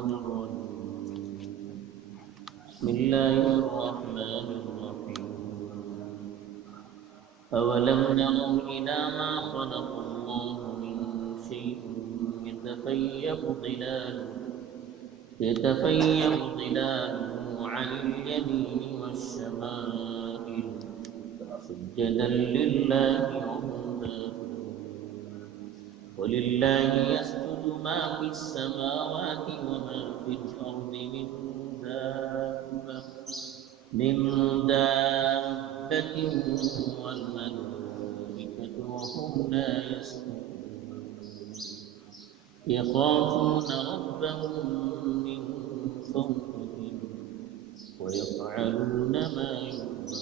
الشيطان الرجيم بسم الله الرحمن الرحيم أولم نروا إلى ما خلق الله من شيء يتفيأ ظلاله عن اليمين والشمائل سجدا لله وهم داخلون ولله يسجد ما في السماوات وما في الأرض من دابة والملائكة وهم لا يسجدون يخافون ربهم من فوقهم ويفعلون ما يؤمرون.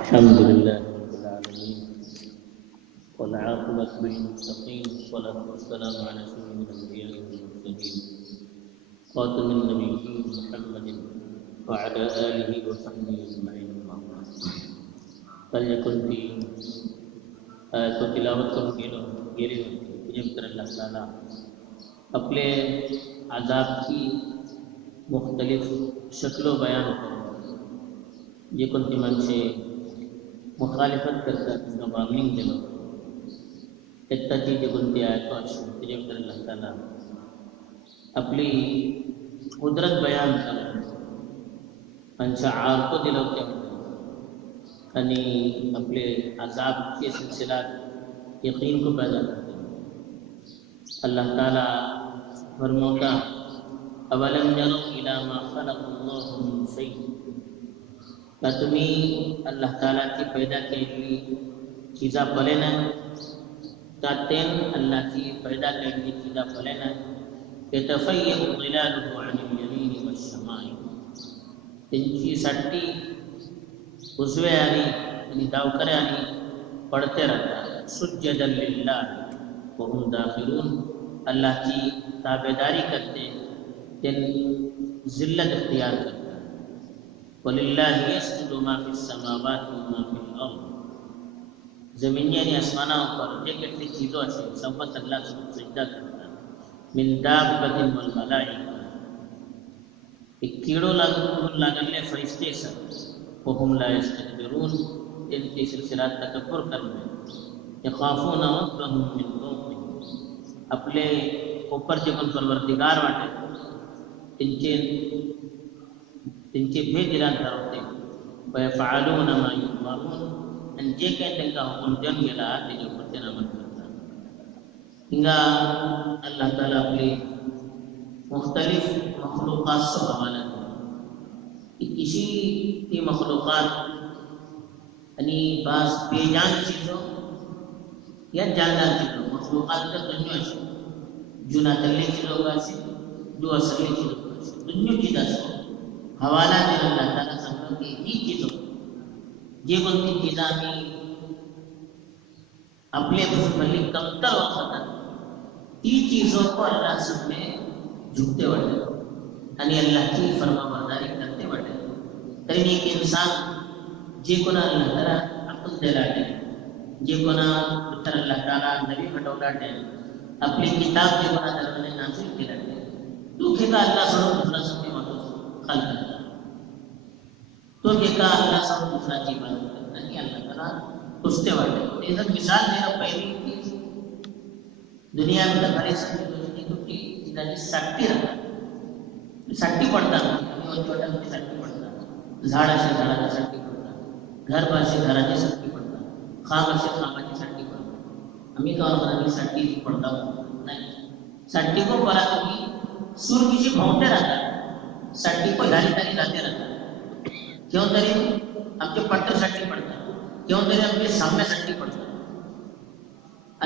الحمد لله رب العالمين والعاقبة للمتقين والصلاة والسلام على سيد الأنبياء والمرسلين خاتم النبيين محمد وعلى آله وصحبه أجمعين. فليكن في آيات تلاوت گیری ہوتی ہے. مجھے بطر اللہ تعالیٰ اپنے عذاب کی مختلف شکل و بیان کریں یہ کنتی من سے مخالفت کرتا ہے وارننگ دینا اتنا چیزیں کنتی آیت مجھے بطر اللہ تعالیٰ اپنی قدرت بیان کریں انشاء کو دلوتے ہوتے یعنی اپنے عذاب کے سلسلات یقین کو پیدا کرتے ہیں. اللہ تعالیٰ فرماتا اولم یروا الی ما خلق اللہ من شیء کیا تمہیں اللہ تعالیٰ کی پیدا کی ہوئی چیزاں پلے نہ کیا تین اللہ کی پیدا کی ہوئی چیزاں پلے نہ یتفیأ ظلالہ عن الیمین والشمائل ان کی سٹی عضوے یعنی داوکر یعنی پڑھتے رہتا ہے سجدا للہ وهم داخلون اللہ کی تابعداری کرتے دن ذلت اختیار کرتا ہے. وَلِلَّهِ يَسْجُدُ مَا فِي السَّمَاوَاتِ وَمَا فِي الْأَرْضِ زمین یعنی آسمانوں پر جو کتنی چیزوں سے سبت اللہ سے سجدہ کرتا ہے. من دابۃ والملائکہ ایک کیڑوں لگنے فرشتے سب وهم لا يستكبرون ان کی سلسلات تکبر کرنے یخافون ربهم من فوقهم اپنے اوپر جب پروردگار واٹے ان کے بے دلان دروتے ویفعلون ما یؤمرون ان جے کہتے کا حکم جن گلا تے جو پتے نہ من کرتا انگا اللہ تعالیٰ اپنے مختلف مخلوقات سے حوالہ ہے. اسی کی مخلوقات یعنی بعض بے جان چیزوں یا جاندار چیزوں مخلوقات کا دنیا سے جنا تلے چیزوں کا سے دو اصلی چیزوں کا سے دنیا چیزوں سے حوالہ دے اللہ تعالیٰ سمجھو کہ یہ چیزوں یہ بلتی چیزاں میں اپنے بلی کمتر وقت ہے یہ چیزوں کو اللہ سب میں جھکتے وڑے یعنی اللہ کی فرما برداری کرتے وڑے ترین ایک انسان جے کنا اللہ تعالیٰ عقل دلاتے جے کنا پتر اللہ تعالیٰ نبی پھٹولاتے اپنی کتاب جے کنا درمنے نازل کے رہتے تو کہتا اللہ سنو دوسرا سب کے مطلب خلق کرتا تو کہتا اللہ سنو دوسرا چیز بات کرتا کہ اللہ تعالیٰ کستے وڑے یہ مثال دینا پہلی دنیا میں دفعے سب دوسری کٹی جنہا جی سکتی رہتا سکتی پڑتا ہے وہ چھوٹا کی سکتی پڑتا ہے زھاڑا سے زھاڑا کی سکتی پڑتا ہے گھر پر سے گھر کی سکتی پڑتا ہے خامہ سے خامہ کی سکتی پڑتا ہے ہمیں تو اور بنا کی سکتی پڑتا ہوں نہیں سکتی کو پڑا تو بھی سور کسی بھونتے رہتا ہے سکتی کو دھاری دھاری لاتے رہتا ہے کیوں تری ہم کے پٹر سکتی پڑتا ہے کیوں تری ہم کے سامنے سکتی پڑتا ہے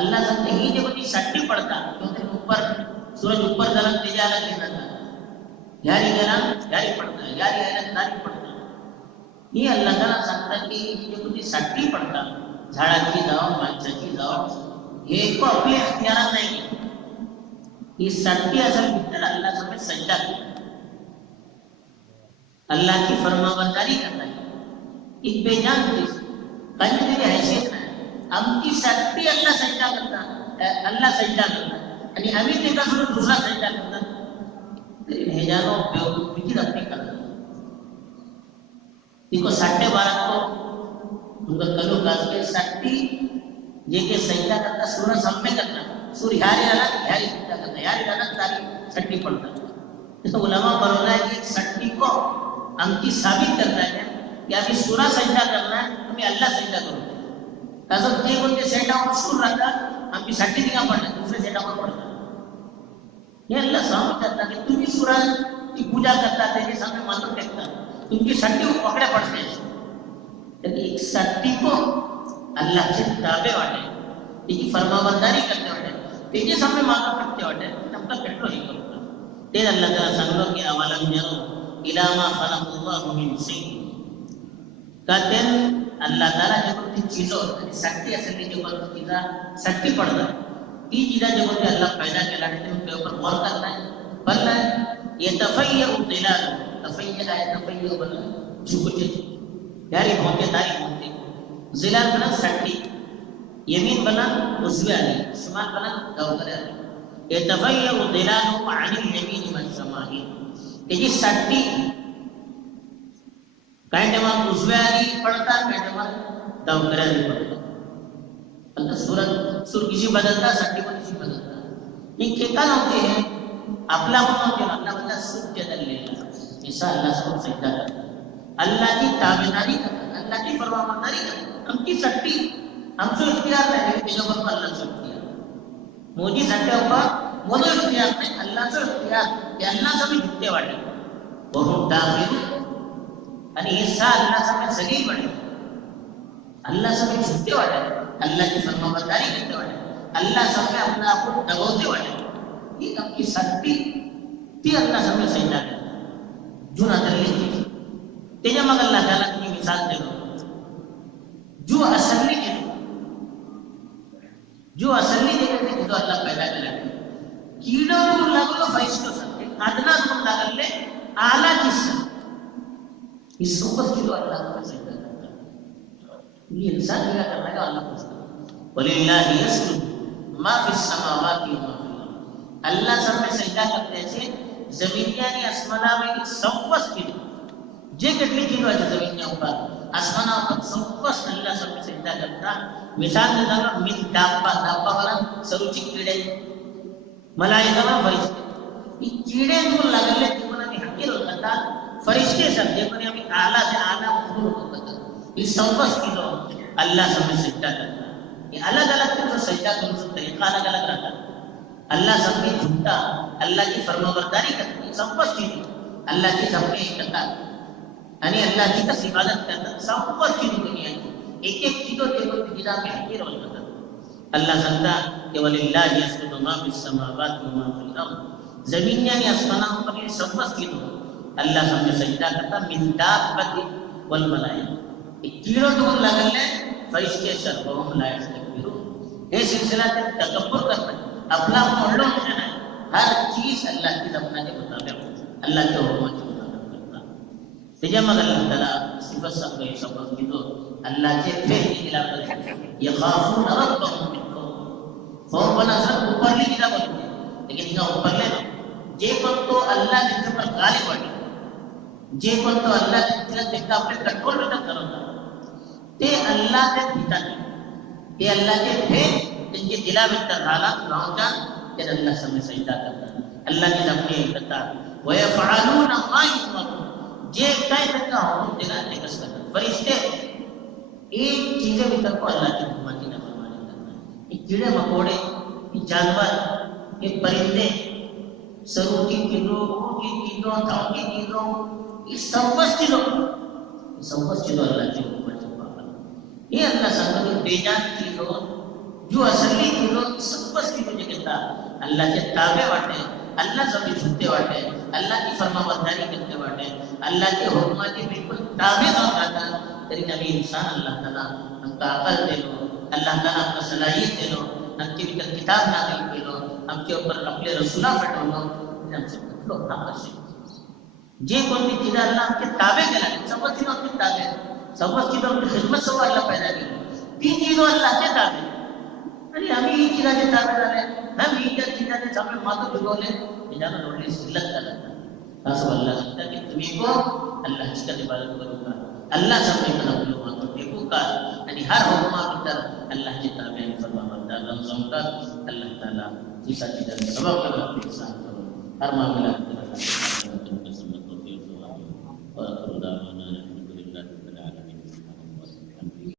اللہ سب نے ہی جب اپنی سکتی پڑتا کیوں تری اوپر سورج اوپر درم تیجا لگے رہتا ہے یاری گرام یاری پڑتا ہے یاری حیرت داری پڑتا ہے یہ اللہ تعالیٰ سکتا ہے کہ جو کچھ سکتی پڑتا جھاڑا کی داؤ بادشاہ کی داؤ یہ کو اپنے اختیارات نہیں کی یہ سکتی اصل بہتر اللہ سب میں سجدہ کیا اللہ کی فرما برداری کرتا ہے ایک بے جان چیز کہیں تیری حیثیت ہے ہم کی سکتی اللہ سجدہ کرتا ہے اللہ سجدہ کرتا ہے आणि आम्ही त्याचा सोडून दुसरा सजदा करतात. तरी हे जानो बेवकूफी रखने का देखो 12:30 को उनका कलो काज में 60 ये के सजदा करता सूरज सामने करता सूर्य ह्यारी अलग ह्यारी सजदा करता ह्यारी अलग तारी 60 पड़ता. तो उलमा बरोला है कि 60 को अंकी साबित करता है कि अभी सूरा सजदा करना है तुम्हें अल्लाह सजदा करो. तसं ते कोणते सेटावर सूर राहतात आम्ही 60 दिगा पडतात दुसरे सेटावर पडतात. हे अल्लाह सांगू करता कि तुम्ही सूराची पूजा करता त्याचे सामने मात्र टेकता तुमची 60 पकड्या पडते. त्याची 60 को अल्लाह के ताबे वाटे त्याची फरमाबरदारी करते वाटे त्याचे सामने मात्र टेकते वाटे नमका पेट्रो हे करतो. ते अल्लाह ताला सांगलो की अवलम यरो इला मा खलक़ल्लाहु मिन शै कहते अल्लाह ताला जब ती चीजों 60 असली जो चीजा 60 पड़ता ती चीजा जब अल्लाह पैदा केला ते उनके ऊपर गौर करना है पढ़ना है. ये तफय्यु दिलाल तफय्या है तफय्यु बना झुकते यारी भौंके तारी भौंके जिलाल बना 60 यमीन बना उजवे आली शिमाल बना दावरे आली. ये तफय्यु दिलाल अनिल यमीन व शमाइल त्याची 60 काही तेव्हा उजव्या आली पडतात काही तेव्हा दावरे आली पडतात. आता सूर किसी बदलता 60 पण किसी बदलता ये केका नव्हते है आपला म्हणून केला आपला बदला सत्य दल्लेला ऐसा अल्लाह सब सजदा करता अल्लाह की ताबेदारी करता अल्लाह की फरमाबरदारी करता. हमकी 60 हमसे इख्तियार नहीं है जो पर अल्लाह से इख्तियार मोदी सट्टे ऊपर मोदी इख्तियार नहीं अल्लाह से इख्तियार ये अल्लाह से भी झुकते वाले बहुत दाखिल आणि हिस्सा अल्लाह से में सगी पड़े अल्लाह से भी झुकते वाले अल्लाह की फरमाबरदारी करते वाले अल्लाह सब में अपना आप को दबाते वाले ये आपकी 60 ती अल्लाह सब में सजदा करता जुना दल्ली थी तेजा मग अल्लाह ताला की मिसाल दे जो असली के जो असली देखते तो अल्लाह पैदा करा कीड़ों को लगलो फरिश्तों से अदना को लगले आला किस्सा इस ऊपर की तो अल्लाह का सजदा करता. ये इंसान क्या करना है अल्लाह को वलिल्लाहि यस्जुदु मा फिस समावाति व मा फिल अर्द अल्लाह सब में सजदा करते છે જમીનની આસમાનમાં સૌવસ કીધું જે કેટલી ચીજો છે જમીનના ઉપર આસમાના ઉપર સૌવસ અલ્લાહ सब में सजदा करता. मिसाल देता हूं मिन दाब्बा दाब्बा वाला सरुची कीड़े मलाइका व फरिश्ते ये कीड़े जो लगले जीवनाने हकीर होता फरिश्ते सब जे कोणी आम्ही आला से आला उठून होता ये सौवस कीधो अल्लाह सब में सजदा करता. ये अलग अलग तो सजदा करने का तरीका अलग अलग रहता है. अल्लाह सब में झुकता अल्लाह की फरमाबरदारी करता सौवस कीधो अल्लाह की सब में करता आणि अल्लाह की का इबादत करता सौवस कीधो दुनिया एक एक चीजों देखो जिदा में हकीर होता अल्लाह सांगता कि वलिल्लाहि यस्जुदु मा फिस समावाति व मा फिल अर्द जमीन यानी आसमानों पर ये सौवस कीधो अल्लाह सब में सजदा करता मिन दाब्बति वल मलाइका ये कीड़ों को लगले फरिश्ते सर्वम ला यस्तकबिरू ये सिलसिला ते तकब्बुर करता अपना मोहल्लो में हर चीज अल्लाह की अपना के मुताबिक अल्लाह के हुक्म के मुताबिक करता. तेजा मग अल्लाह ताला सिफत सब को सब की तो अल्लाह के फिर खिलाफ यखाफून रब्बहुम मिन फौक फौक बना सब ऊपर ली किताब बोलते लेकिन इनका ऊपर ले लो जे पण तो अल्लाह के ऊपर गालिब पड़े जे पण तो अल्लाह के दिला देखता अपने कंट्रोल में करो ते अल्लाह के पिता ते अल्लाह के थे जिनके दिला में तरहाला पहुंचा ते अल्लाह सब में सजदा करता अल्लाह की अपने करता व यफअलून मा युमरून जे काय करता हुकुम देना निकस करता. फरिश्ते एक चीजें भी तक को अल्लाह की हुक्म की नाफरमानी करता ये कीड़े मकोड़े ये जानवर ये परिंदे सरूकी कीड़ों की कीड़ों थाव की कीड़ों ये सबस चीजों अल्लाह की हुक्म से पालन ये अल्लाह संग बेजान चीजों जो असली चीजों सबस चीजों जो कहता अल्लाह के ताबे वाटे अल्लाह सब झुकते वाटे अल्लाह की फरमाबरदारी करते वाटे अल्लाह के हुक्म के बिल्कुल ताबे होता तरी नबी इंसान अल्लाह ताला हमका अकल दे लो अल्लाह ताला हमका सलाहियत दे लो हमके भी किताब नाज़िल कर लो हमके ऊपर अपने रसूला फटो लो हमसे लो ताकत जे कोणती चीज अल्लाह हमके ताबे केला सब चीजों के ताबे सब चीजों की खिदमत सब अल्लाह पैदा की तीन चीजों अल्लाह के ताबे आणि आम्ही ही चिराचे ताब्यात आले आम्ही त्या चिराने चांगले मात्र बिघवले त्याच्यानं नोडली शिल्लक करत असं अल्लाह सांगता की तुम्ही को अल्लाह चिका इबादत करू का अल्लाह सामने कदम लो मात्र टेकू का आणि हर हुकुमाबंदर अल्लाह की ताबे फरमाबरदार रमजान का अल्लाह ताला जिसा चिराने सबब का इंसान करो हर मामला